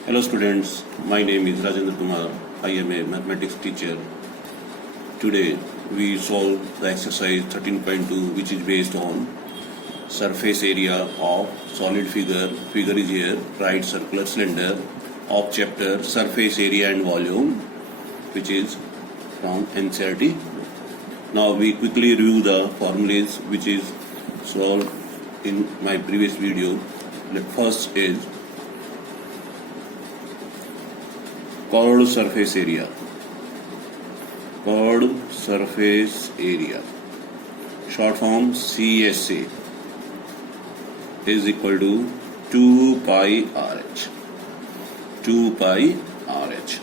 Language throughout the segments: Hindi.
Hello students, my name is Rajendra Kumar. I am a mathematics teacher. Today we solve the exercise 13.2 which is based on surface area of solid figure. Figure is here, right circular cylinder of chapter surface area and volume which is from NCERT. Now we quickly review the formulas which is solved in my previous video. The first is curved surface area. Curved surface area, short form CSA, is equal to 2 pi RH. 2 pi RH,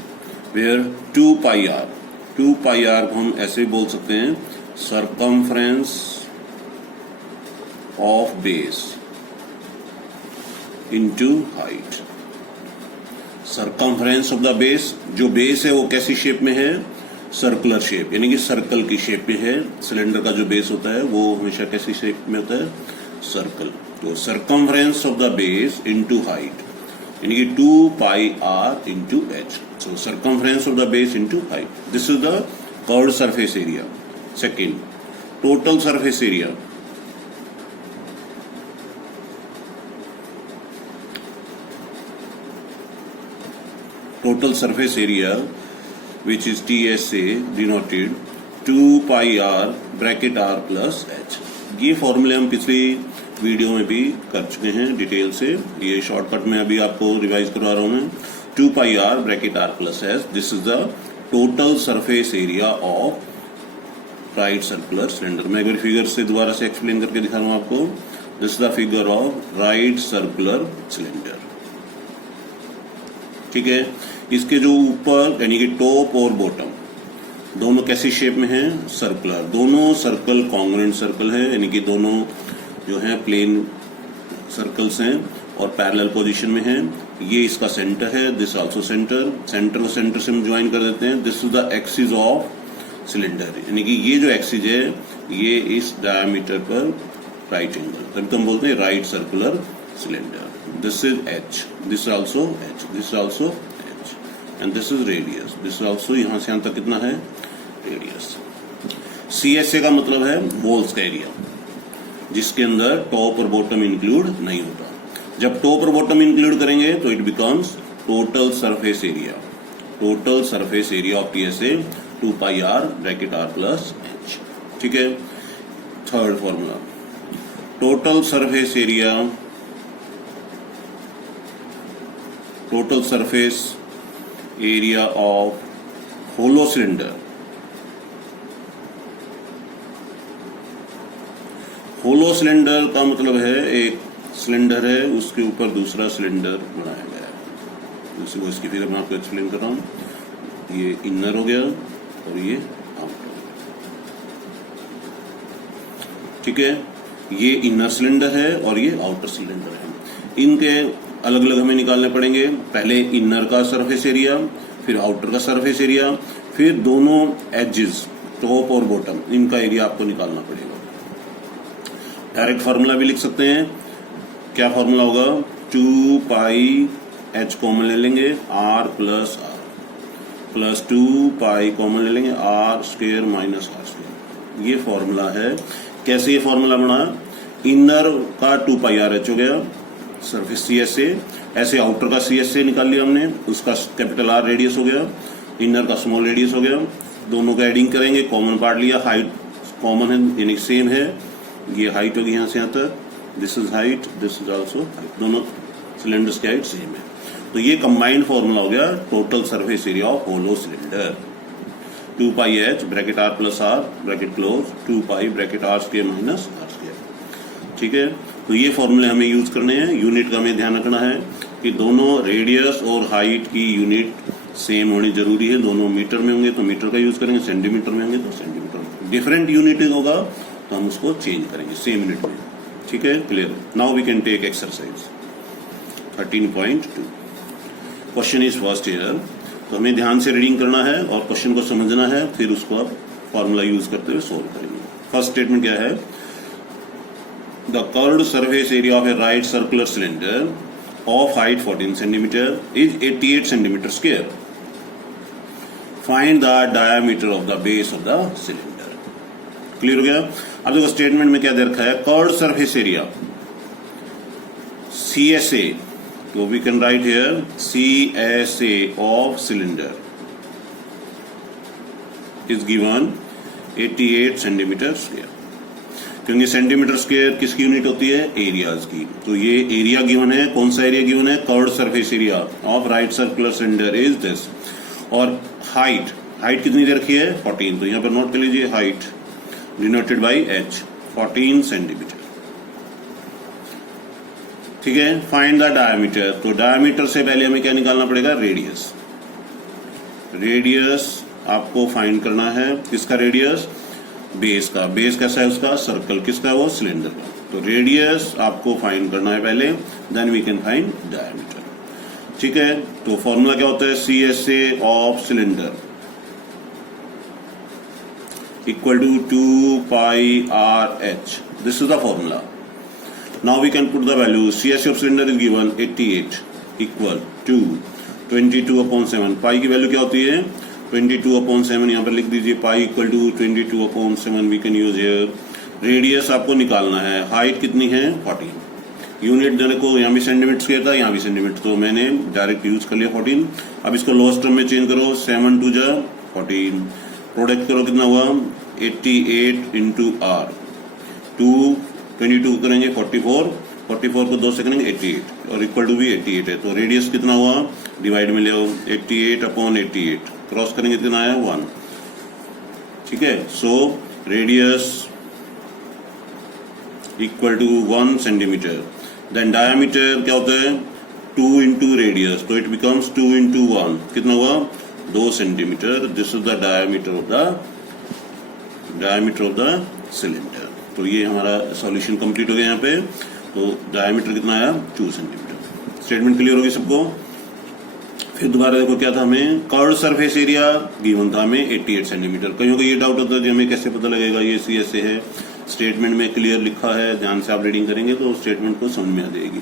where 2 pi R को हम ऐसे बोल सकते हैं circumference of base into height. Circumference of the base, जो बेस है वो कैसी शेप में है? सर्कुलर शेप, यानी कि सर्कल की शेप में है. सिलेंडर का जो बेस होता है वो हमेशा कैसी शेप में होता है? सर्कल. तो circumference of the base into height, यानी कि 2 pi r into h. So circumference of the base into height. This is the curved surface area. Second, total surface area. Total surface area which is TSA denoted 2 pi r bracket r plus h. ये फॉर्मूले हम पिछली वीडियो में भी कर चुके हैं डिटेल से. ये शॉर्टकट में अभी आपको रिवाइज करवा रहा हूं मैं. 2 pi r bracket r plus h. This is the total surface area of right circular cylinder. मैं अगर फिगर से दोबारा से एक्सप्लेन करके दिखा रहा हूं आपको. This is the figure of right circular cylinder. ठीक है. इसके जो ऊपर यानी कि टॉप और बॉटम दोनों कैसी शेप में है? सर्कुलर. दोनों सर्कल कॉन्ग्रुएंट सर्कल है, यानी कि दोनों जो है प्लेन सर्कल्स हैं और पैरेलल पोजीशन में है. ये इसका सेंटर है. This also centre. सेंटर को सेंटर से हम ज्वाइन कर देते हैं. This is the axis of cylinder, यानी कि ये जो एक्सिस है ये इस डायमीटर पर राइट एंगल, तभी तो हम बोलते हैं right circular cylinder. This is H. This is also H. This is also H. And this is radius. This is also यहाँ से यहाँ तक कितना है? Radius. CSA का मतलब है वॉल्स का एरिया, जिसके अंदर टॉप और बॉटम इंक्लूड नहीं होता. जब टॉप और बॉटम इंक्लूड करेंगे तो it becomes total surface area. Total surface area of TSA 2 pi r bracket r plus h. ठीक है. Third formula, total surface area, total surface area of hollow cylinder. hollow cylinder का मतलब है एक सिलेंडर है, उसके ऊपर दूसरा सिलेंडर बनाया गया है. उसी को इसकी फिगर मैं आपको एक्सप्लेन कर रहा हूं. ये इनर हो गया और ये आउटर. ठीक है. ये इनर सिलेंडर है और ये आउटर सिलेंडर है. इनके अलग अलग हमें निकालने पड़ेंगे. पहले इनर का सरफेस एरिया, फिर आउटर का सरफेस एरिया, फिर दोनों एजेस टॉप और बॉटम, इनका एरिया आपको निकालना पड़ेगा. डायरेक्ट फार्मूला भी लिख सकते हैं. क्या फार्मूला होगा? 2 पाई एच कॉमन ले लेंगे, R plus R, plus 2 pi common ले लेंगे, R square minus R square. ये फॉर्मूला है. कैसे ये फॉर्मूला बना? इनर का 2 पाई आर एच हो गया सरफेस CSA, ऐसे आउटर का CSA निकाल लिया हमने, उसका कैपिटल R रेडियस हो गया, इनर का स्मॉल रेडियस हो गया. दोनों का एडिंग करेंगे, कॉमन पार्ट लिया, हाइट कॉमन है यानी सेम है. ये हाइट होगी यहाँ से यहाँ तक. This is height, this is also height. दोनों सिलेंडर्स की हाइट सेम है. तो ये कंबाइंड फॉर्मूला हो गया total surface area of hollow cylinder. 2 pi H bracket R plus R bracket close, 2 pi bracket R square minus R square. ठीक है. तो ये फॉर्मूले हमें यूज करने हैं. यूनिट का हमें ध्यान रखना है कि दोनों रेडियस और हाइट की यूनिट सेम होनी जरूरी है. दोनों मीटर में होंगे तो मीटर का यूज करेंगे, सेंटीमीटर में होंगे तो सेंटीमीटर. डिफरेंट यूनिट होगा तो हम उसको चेंज करेंगे सेम यूनिट में. ठीक है. Clear. Now we can take exercise 13.2. Question is first here. तो हमें ध्यान से रीडिंग करना है और क्वेश्चन को समझना है, फिर उसको आप फॉर्मूला यूज करते हुए सोल्व करेंगे. फर्स्ट स्टेटमेंट क्या है? The curved surface area of a right circular cylinder of height 14 centimeter is 88 centimeter square. Find the diameter of the base of the cylinder. Clear हो गया? अब देखो स्टेटमेंट में क्या दे रखा है, कर्व्ड सरफेस एरिया CSA, तो we can write here CSA of cylinder is given 88 centimetre square, क्योंकि सेंटीमीटर स्क्वायर किसकी यूनिट होती है, एरियाज की। तो ये एरिया गिवन है, कौन सा एरिया गिवन है, curved surface area of right circular cylinder is this. और हाइट कितनी दे रखी है, 14, तो यहां पर नोट कर लीजिए height denoted by H 14 centimetre. ठीक है, फाइंड द डायमीटर, तो डायमीटर से पहले हमें क्या निकालना पड़ेगा, रेडियस। रेडियस आपको फाइंड करना है, किसका रेडियस, बेस का। बेस कैसा है उसका, सर्कल, किसका, वो सिलेंडर का। तो रेडियस आपको फाइंड करना है पहले, then we can find diameter. ठीक है, तो फॉर्मूला क्या होता है, CSA of cylinder equal to 2 pi RH, this is the formula. Now we can put the value, CSA of cylinder is given 88 equal to 22/7। Pi की वैल्यू क्या होती है, 22/7, यहाँ पर लिख दीजिए pi equal to 22/7, we can use here. Radius आपको निकालना है, हाइट कितनी है, 14। यूनिट देने को यहाँ भी सेंटीमीटर स्क्वायर था, यहाँ भी सेंटीमीटर, तो मैंने डायरेक्ट यूज कर लिया 14। अब इसको लोअर टर्म में चेंज करो, 7 2 जा 14, प्रोडक्ट करो कितना हुआ, 88 इंटू R, 22 करेंगे 44 को 2 से करेंगे 88, और इक्वल टू भी 88 है। तो रेडियस कितना हुआ, डिवाइड में ले आओ, 88/88, क्रॉस करेंगे कितना आया, 1। ठीक है, so radius equal to 1 centimetre. Then diameter क्या होता है, 2 इंटू रेडियस, तो इट बिकम्स 2 इंटू 1, कितना हुआ, 2 centimetre. This is the diameter of the cylinder. तो ये हमारा सॉल्यूशन कंप्लीट हो गया यहाँ पे। तो डायमीटर कितना आया, 2 सेंटीमीटर। स्टेटमेंट क्लियर होगी सबको? फिर दोबारा देखो क्या था, हमें कर्व्ड सरफेस एरिया गिवन था हमें 88 सेंटीमीटर। कहीं को ये डाउट होता है कि हमें कैसे पता लगेगा ये CSA है, स्टेटमेंट में क्लियर लिखा है, ध्यान से आप रीडिंग करेंगे तो स्टेटमेंट को समझ में आ जाएगी।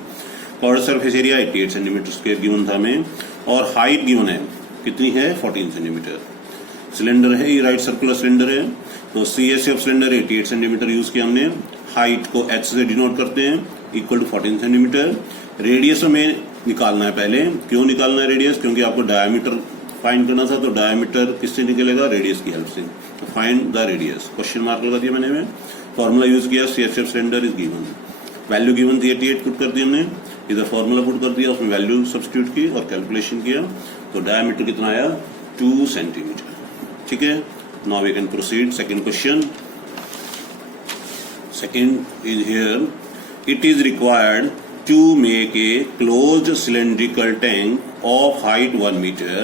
Curved surface area 88 centimetre square given था हमें, और हाइट गिवन है, कितनी है, 14 सेंटीमीटर। सिलेंडर है ये, राइट सर्कुलर सिलेंडर है, तो CSA of cylinder 88 centimetre use किया हमने। हाइट को H से डिनोट करते हैं, इक्वल टू 14 सेंटीमीटर। रेडियस हमें निकालना है पहले, क्यों निकालना है रेडियस, क्योंकि आपको डायमीटर फाइंड करना था, तो डायमीटर किससे निकलेगा, रेडियस की हेल्प से। तो find the radius, question mark लगा दिया मैंने, फॉर्मूला यूज किया, CSA of cylinder is given, value given थी 88 पुट कर दी हमने, इधर फॉर्मूला पुट कर दिया, उसमें वैल्यू सब्स्टिट्यूट की और कैलकुलेशन किया, तो डायमीटर कितना आया, 2 सेंटीमीटर। ठीक है, now we can proceed second question. Second is here, it is required to make a closed cylindrical tank of height 1 meter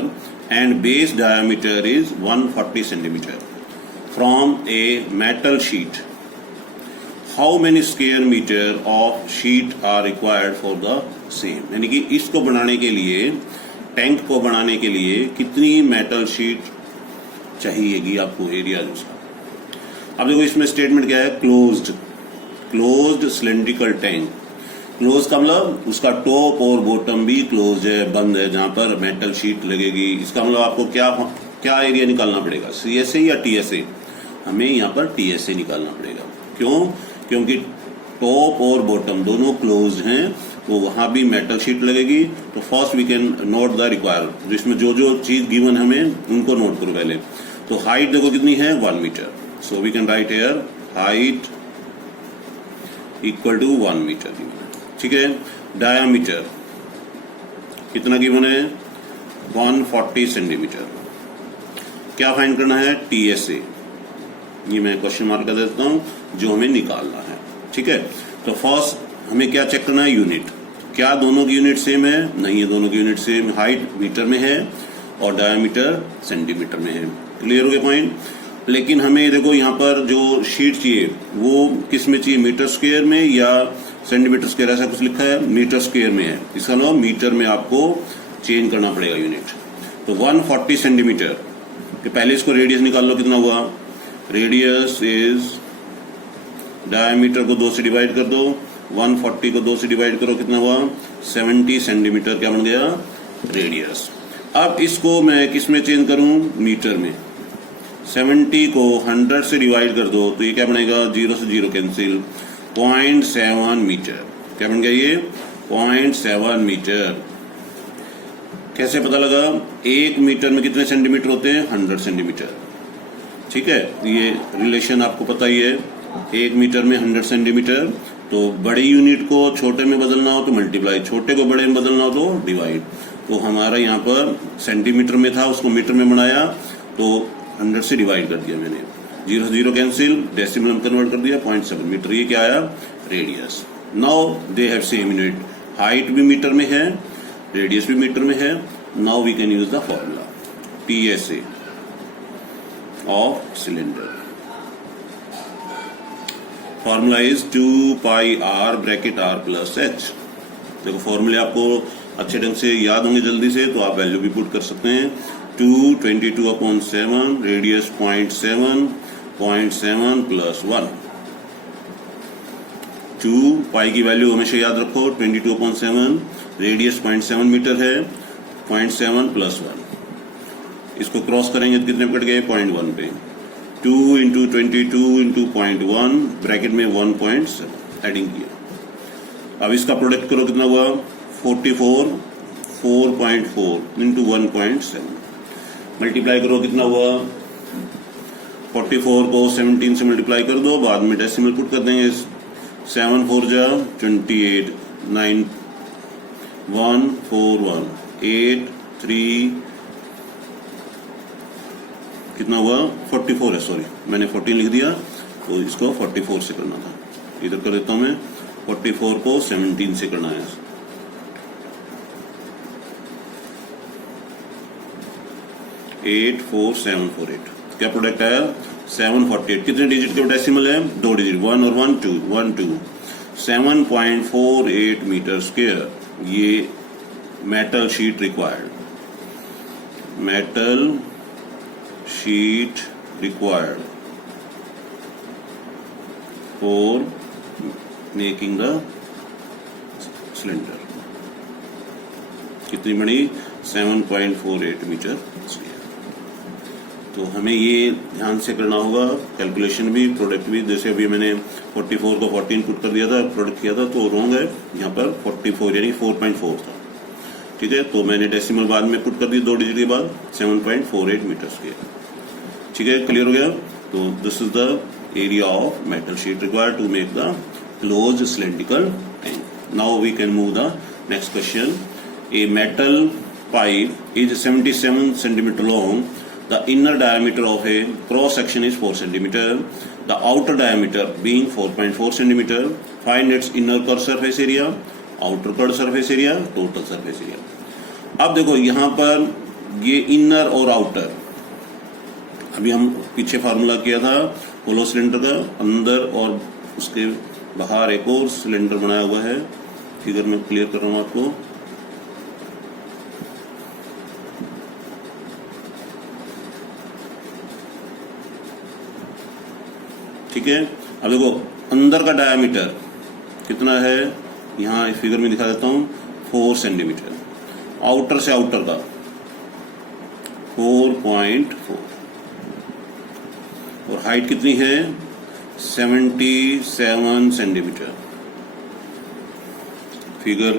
and base diameter is 140 centimeter from a metal sheet. How many square meter of sheet are required for the same? यानी कि इसको बनाने के लिए, टैंक को बनाने के लिए कितनी मेटल शीट चाहिएगी आपको, एरिया उसका। अब देखो इसमें स्टेटमेंट क्या है, क्लोज्ड सिलेंड्रिकल टैंक। क्लोज का मतलब उसका टॉप और बॉटम भी क्लोज है, बंद है, जहां पर मेटल शीट लगेगी। इसका मतलब आपको क्या एरिया निकालना पड़ेगा, CSA या TSA? हमें यहाँ पर TSA निकालना पड़ेगा। क्यों? क्योंकि टॉप और बॉटम दोनों क्लोज हैं, तो वहां भी मेटल शीट लगेगी। तो first we can note the require, जिसमें जो जो चीज गिवन हमें उनको नोट करो पहले। तो हाइट देखो कितनी है, 1 metre, so we can write here height equal to 1 metre. ठीक है, डायामीटर कितना गिवन है, 140 सेंटीमीटर। क्या फाइंड करना है, TSA, ये मैं क्वेश्चन मार्क कर देता हूं, जो हमें निकालना है। ठीक है, तो फर्स्ट हमें क्या चेक करना है, यूनिट। क्या दोनों की यूनिट सेम है, नहीं है, दोनों की यूनिट सेम। हाइट मीटर में है और डायामीटर सेंटीमीटर में है। क्लियर हो गया पॉइंट? लेकिन हमें देखो यहाँ पर जो शीट चाहिए वो किस में चाहिए, मीटर स्क्वायर में या सेंटीमीटर स्क्वायर, ऐसा कुछ लिखा है, मीटर स्क्वायर में है। इसका मतलब मीटर में आपको चेंज करना पड़ेगा यूनिट। तो 140 सेंटीमीटर के पहले इसको रेडियस निकाल लो, कितना हुआ, रेडियस इज, डायमीटर को 2 से डिवाइड कर दो, 140 को 2 से डिवाइड करो, कितना हुआ 70 सेंटीमीटर क्या बन गया रेडियस। अब इसको मैं किस में चेंज करूं, मीटर में। 70 को 100 से डिवाइड कर दो तो ये क्या बनेगा, 0 से 0 कैंसिल, 0.7 मीटर। क्या बन गया ये 0.7 मीटर। कैसे पता लगा, 1 मीटर में कितने सेंटीमीटर होते हैं, 100 सेंटीमीटर। ठीक है, ये रिलेशन आपको पता ही है, 1 मीटर में 100 सेंटीमीटर। तो बड़ी यूनिट को छोटे में बदलना हो तो मल्टीप्लाई, छोटे को बड़े में बदलना हो तो डिवाइड। तो हमारा यहाँ पर सेंटीमीटर में था, उसको मीटर में बनाया तो 100 से डिवाइड कर दिया मैंने, 0 से 0 कैंसिल, डेसिमल में कन्वर्ट कर दिया, 0.7 मीटर। ये क्या आया radius. Now they have same unit, height भी मीटर में है, रेडियस भी मीटर में है। Now we can use the formula PSA of cylinder. Formula is 2 pi r bracket r plus h। देखो फॉर्मूले आपको अच्छे ढंग से याद होंगे जल्दी से, तो आप वैल्यू भी पुट कर सकते हैं। 222/7, रेडियस 0.7, 0.7 प्लस 1। 2 पाई की वैल्यू हमेशा याद रखो, 22/7, रेडियस 0.7 मीटर है, 0.7 प्लस 1। इसको क्रॉस करेंगे तो कितने कट गए, 0.1 पे। 2 इंटू 22 इंटू 0.1 ब्रैकेट में 1.7 एडिंग किया। अब इसका प्रोडक्ट करो, कितना हुआ 44, 4.4 इंटू 1.7 मल्टीप्लाई करो, कितना हुआ 44 को 17 से मल्टीप्लाई कर दो, बाद में डेसिमल पुट कर देंगे। 7 4 जा 28, 9 1 4 1 8 3 कितना हुआ 44 है, सॉरी मैंने 14 लिख दिया, तो इसको 44 से करना था। इधर कर देता हूं मैं, 44 को 17 से करना है। 84748 क्या प्रोडक्ट आया 748। कितने डिजिट के डेसिमल है, 2 डिजिट, 1 और 1 2 1 2। 7.48 मीटर स्क्वायर ये metal sheet required, metal sheet required for making the cylinder. कितनी बड़ी 7.48 मीटर। तो हमें ये ध्यान से करना होगा, कैलकुलेशन भी प्रोडक्ट भी। जैसे अभी मैंने 44 को 14 पुट कर दिया था, प्रोडक्ट किया था, तो रॉन्ग है, यहाँ पर 44 यानी 4.4 था। ठीक है, तो मैंने डेसिमल बाद में पुट कर दी 2 डिजिट के बाद, 7.48 मीटर स्क्वायर। ठीक है, क्लियर हो गया। तो this is the area of metal sheet required to make the close cylindrical tank. Now we can move the next question. A metal pipe is 77 centimeter long. The inner diameter of a cross section is 4 centimeter. The outer diameter being 4.4 centimeter. Find its inner curved surface area, outer curved surface area, total surface area. अब देखो यहाँ पर ये इनर और आउटर, अभी हम पीछे फार्मूला किया था होलो सिलेंडर का, अंदर और उसके बाहर एक और सिलेंडर बनाया हुआ है। फिगर में क्लियर कर रहा हूँ आपको। ठीक है, अब देखो अंदर का डायामीटर कितना है, यहाँ इस फिगर में दिखा देता हूं, 4 सेंटीमीटर। आउटर से आउटर का 4.4 और हाइट कितनी है 77 सेंटीमीटर। फिगर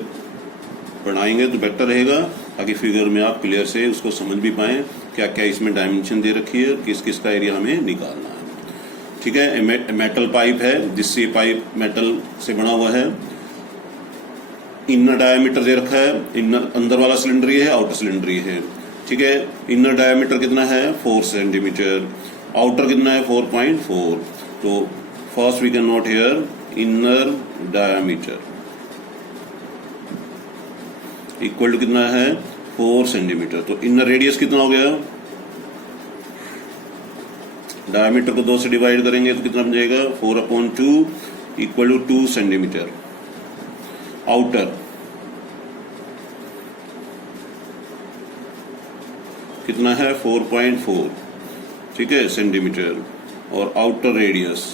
बनाएंगे तो बेटर रहेगा, ताकि फिगर में आप क्लियर से उसको समझ भी पाएं क्या क्या इसमें डायमेंशन दे रखी है, किस किस का एरिया हमें निकालना है। ठीक है, मेटल पाइप है, जिससे पाइप मेटल से बना हुआ है। इनर डायामीटर दे रखा है, इनर अंदर वाला सिलेंडर ये है, आउटर सिलेंडर ये है। ठीक है, इनर डायामीटर कितना है 4 सेंटीमीटर, आउटर कितना है 4.4। तो first we can note here inner diameter equal to कितना है 4 सेंटीमीटर। तो इनर रेडियस कितना हो गया, डायमीटर को 2 से डिवाइड करेंगे तो कितना बन जाएगा 4/2 इक्वल टू 2 सेंटीमीटर। आउटर कितना है 4.4, ठीक है, सेंटीमीटर। और आउटर रेडियस,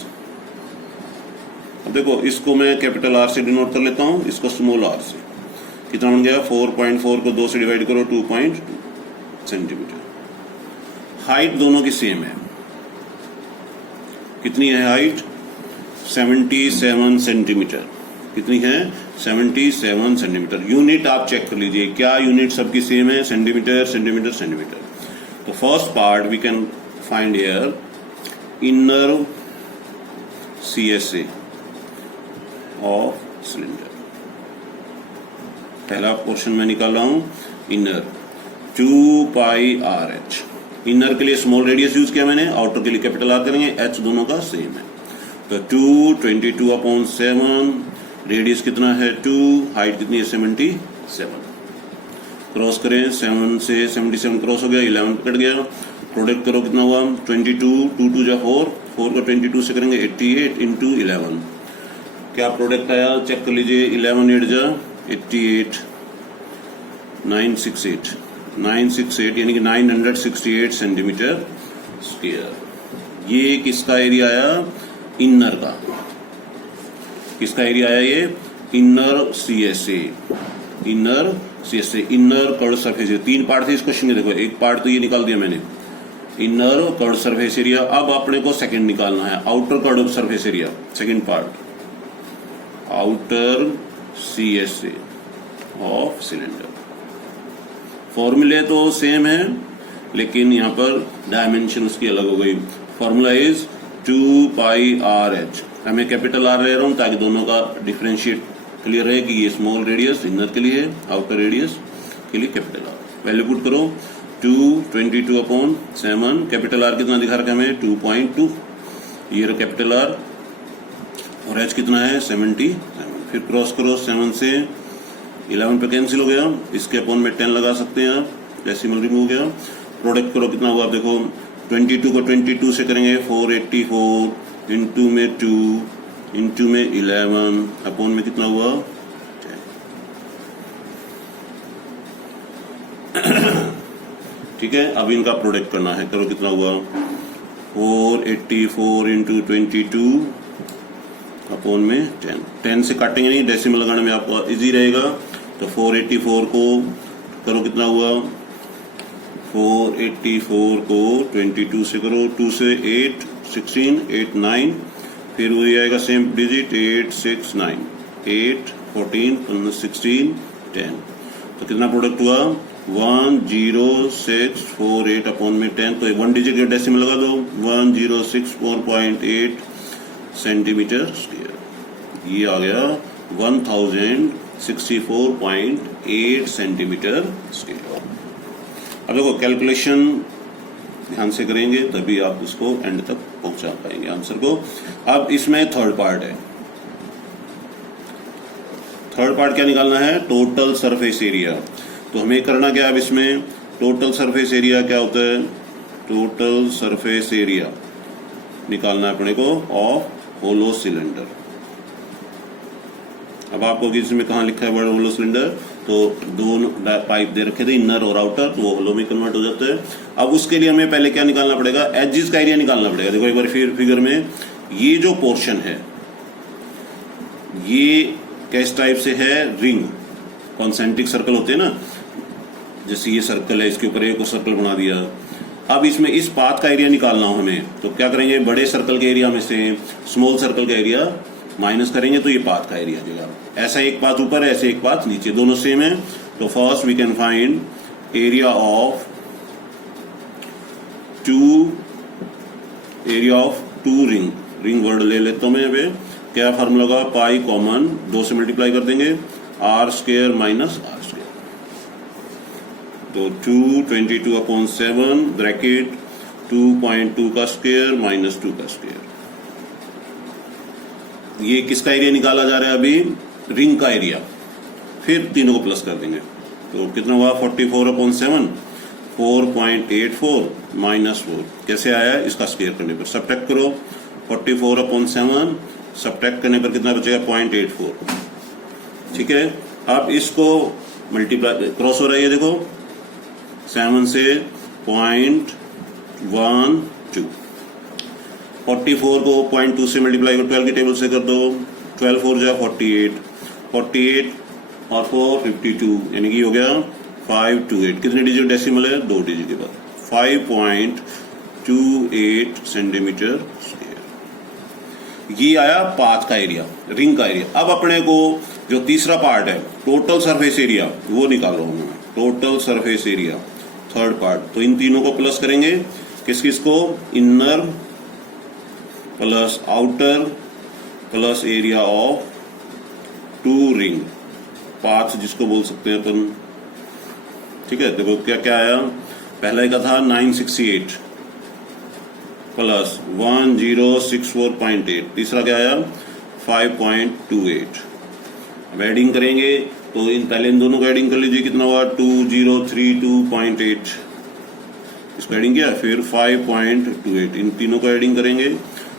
अब देखो इसको मैं कैपिटल आर से डिनोट कर लेता हूं, इसको स्मॉल आर से। कितना बन गया 4.4 को 2 से डिवाइड करो 2.2 सेंटीमीटर। हाइट दोनों की सेम है। कितनी है हाइट 77 सेंटीमीटर। कितनी है 77 सेंटीमीटर। यूनिट आप चेक कर लीजिए क्या यूनिट सबकी सेम है, सेंटीमीटर सेंटीमीटर सेंटीमीटर। तो first part we can find here inner CSA of cylinder. पहला पोर्शन में निकाल रहा हूं इनर 2 पाई RH। इनर के लिए स्मॉल रेडियस यूज किया मैंने, आउटर के लिए कैपिटल आर करेंगे, H दोनों का सेम है। तो 222/7, रेडियस कितना है 2, हाइट कितनी है 77। क्रॉस करें 7 से 77 क्रॉस हो गया, 11 कट गया। प्रोडक्ट करो कितना हुआ 22, 2 2 जा 4, 4 का 22 से करेंगे 88 इंटू 11। क्या प्रोडक्ट आया चेक कर लीजिए। 11 8 जा 88, 968 यानी कि 968 सेंटीमीटर स्क्वायर। ये किसका एरिया आया इनर का। किसका एरिया आया ये inner CSA। Inner curve surface area. 3 part थे इस क्वेश्चन में, देखो एक पार्ट तो ये निकाल दिया मैंने इनर कर्व सरफेस एरिया। अब अपने को सेकंड निकालना है outer curve surface area. Second part outer CSA of cylinder. फॉर्मूले तो सेम है लेकिन यहां पर डायमेंशन उसकी अलग हो गई। Formula is 2 pi RH। मैं कैपिटल R ले रहा हूं ताकि दोनों का डिफरेंशिएट क्लियर रहे कि ये स्मॉल रेडियस इनर के लिए है, आउटर रेडियस के लिए कैपिटल R। वैल्यू पुट करो 222/7। कैपिटल R कितना दिखा रखा है हमें 2.2। ये रहा कैपिटल R और H कितना है 77। फिर क्रॉस करो 7 से 11 पे कैंसिल हो गया, इसके अपॉन में 10 लगा सकते हैं आप, डेसिमल रिमूव हो गया। प्रोडक्ट करो कितना हुआ आप देखो 22 को 22 से करेंगे 484 इंटू में 2 इंटू में 11 अपॉन में कितना हुआ 10। ठीक है, अब इनका प्रोडक्ट करना है। करो कितना हुआ 484 इंटू 22 अपॉन में 10 से काटेंगे नहीं, डेसिमल लगाने में आपको इजी रहेगा। तो 484 को करो कितना हुआ 484 को 22 से करो 2 से 8 16 8 9 फिर वही आएगा सेम डिजिट 8 6 9 8 14 16 10। तो कितना प्रोडक्ट हुआ 10648 अपॉन में 10। तो 1 डिजिट का डेसिमल लगा दो 1064.8 सेंटीमीटर स्क्वायर। ये आ गया 1064.8 सेंटीमीटर स्क्वायर। अब देखो कैलकुलेशन ध्यान से करेंगे तभी आप उसको एंड तक पहुंचा पाएंगे आंसर को। अब इसमें थर्ड पार्ट है। थर्ड पार्ट क्या निकालना है टोटल सरफेस एरिया। तो हमें करना क्या अब इसमें टोटल सरफेस एरिया क्या होता है टोटल सरफेस एरिया निकालना है अपने को ऑफ होलो सिलेंडर। अब आपको इसमें कहाँ लिखा है वर्ड होलो सिलेंडर, तो दोनों पाइप दे रखे थे इनर और आउटर, तो वो होलो में कन्वर्ट हो जाते हैं। अब उसके लिए हमें पहले क्या निकालना पड़ेगा एजेस का एरिया निकालना पड़ेगा। देखो एक बार फिगर में ये जो पोर्शन है ये किस टाइप से है रिंग कॉन्सेंट्रिक सर्कल होते हैं ना, जैसे ये सर्कल है इसके ऊपर एक सर्कल बना दिया। अब इसमें इस पाथ का एरिया निकालना हो हमें, तो क्या करेंगे बड़े सर्कल के एरिया में से स्मॉल सर्कल का एरिया माइनस करेंगे तो ये पाथ का एरिया आ जाएगा। ऐसा एक पाथ ऊपर है ऐसे एक पाथ नीचे, दोनों सेम है। तो first we can find area of two ring word ले लेता हूं मैं। अभी क्या फार्मूला होगा पाई कॉमन 2 से मल्टीप्लाई कर देंगे r² माइनस r²। तो 222/7 ब्रैकेट 2.2 का स्क्वायर माइनस 2 का स्क्वायर। ये किसका एरिया निकाला जा रहा है अभी रिंग का एरिया। फिर तीनों को प्लस कर देंगे तो कितना हुआ 44/7 4.84 माइनस 4 कैसे आया इसका स्क्वायर करने पर सब्ट्रैक्ट करो 44/7 सब्ट्रैक्ट करने पर कितना बचेगा 0.84। ठीक है, अब इसको मल्टीप्लाई क्रॉस हो रहा है ये देखो 7 से 0.12 44 को 0.2 से मल्टीप्लाई करो 12 की टेबल से कर दो 12 4 जा 48, 48 और 4 52, यानी कि हो गया 528। कितने डिजिट डेसिमल है? 2 डिजिट के बाद 5.28 सेंटीमीटर स्क्वायर। ये आया पाथ का एरिया, रिंग का एरिया। अब अपने को जो तीसरा पार्ट है टोटल सरफेस एरिया वो निकाल रहा हूं मैं। Total surface area third part, तो इन तीनों को प्लस करेंगे। किस किस को? Inner plus outer plus area of 2 ring, path जिसको बोल सकते हैं अपन। ठीक है, देखो क्या क्या आया। पहला का था 968 प्लस 1064.8, तीसरा क्या आया 5.28। अब एडिंग करेंगे तो पहले इन दोनों को एडिंग कर लीजिए, कितना हुआ 2032.8, इसको एडिंग किया, फिर 5.28, इन तीनों को एडिंग करेंगे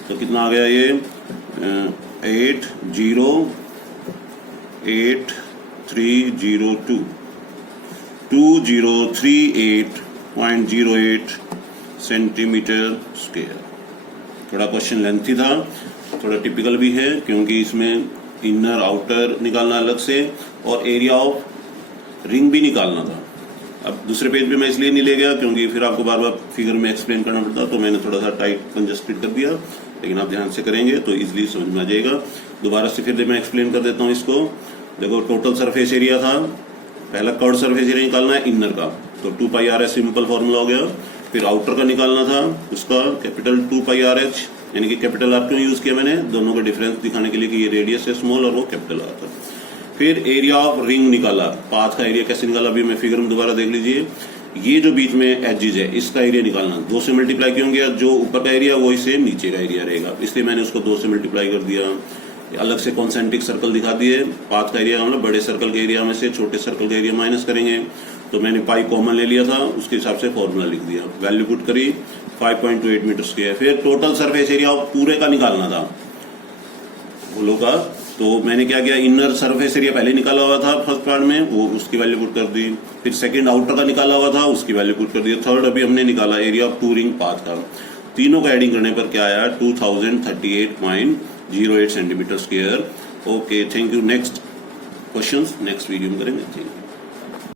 तो कितना आ गया ये 203808 सेंटीमीटर स्क्वायर। थोड़ा क्वेश्चन लेंथी था, थोड़ा टिपिकल भी है, क्योंकि इसमें इनर आउटर निकालना अलग से और एरिया ऑफ रिंग भी निकालना था। अब दूसरे पेज पे मैं इसलिए नहीं ले गया क्योंकि फिर आपको बार बार फिगर में एक्सप्लेन करना पड़ता, तो मैंने थोड़ा सा टाइट कंजस्टेड कर दिया, लेकिन आप ध्यान से करेंगे तो इजीली समझ में आ जाएगा। दोबारा से फिर मैं एक्सप्लेन कर देता हूँ इसको। देखो टोटल सरफेस एरिया था, पहला कर्व सरफेस एरिया निकालना है इनर का, तो 2πr सिंपल फॉर्मूला हो गया। फिर आउटर का निकालना था, उसका कैपिटल 2πrh, यानी कि कैपिटल आर क्यों यूज किया मैंने? दोनों का डिफरेंस दिखाने के लिए कि ये रेडियस है स्मॉल और वो कैपिटल आर था। फिर एरिया ऑफ रिंग निकाला, पाथ का एरिया कैसे निकाला अभी मैं फिगर में दोबारा देख लीजिए। ये जो बीच में एजेस है इसका एरिया निकालना, 2 से मल्टीप्लाई क्यों किया? जो ऊपर का एरिया वही से नीचे का एरिया रहेगा, इसलिए मैंने उसको 2 से मल्टीप्लाई कर दिया। अलग से कॉन्सेंट्रिक सर्कल दिखा दिए। पाथ का एरिया मतलब बड़े सर्कल के एरिया में से छोटे सर्कल का एरिया माइनस करेंगे, तो मैंने पाई कॉमन ले लिया था, उसके हिसाब से फॉर्मूला लिख दिया, वैल्यू पुट करी 5.28 मीटर स्क्वायर। फिर टोटल सरफेस एरिया पूरे का निकालना था होलो का, तो मैंने क्या किया, इनर सरफेस एरिया पहले निकाला हुआ था फर्स्ट पार्ट में, वो उसकी वैल्यू पुट कर दी। फिर सेकंड आउटर का निकाला हुआ था, उसकी वैल्यू पुट कर दी। थर्ड अभी हमने निकाला एरिया ऑफ 2 रिंग पाथ का। तीनों का एडिंग करने पर क्या आया 2038.08 centimetre square. Okay, thank you. Next questions next video में करेंगे। Thank you.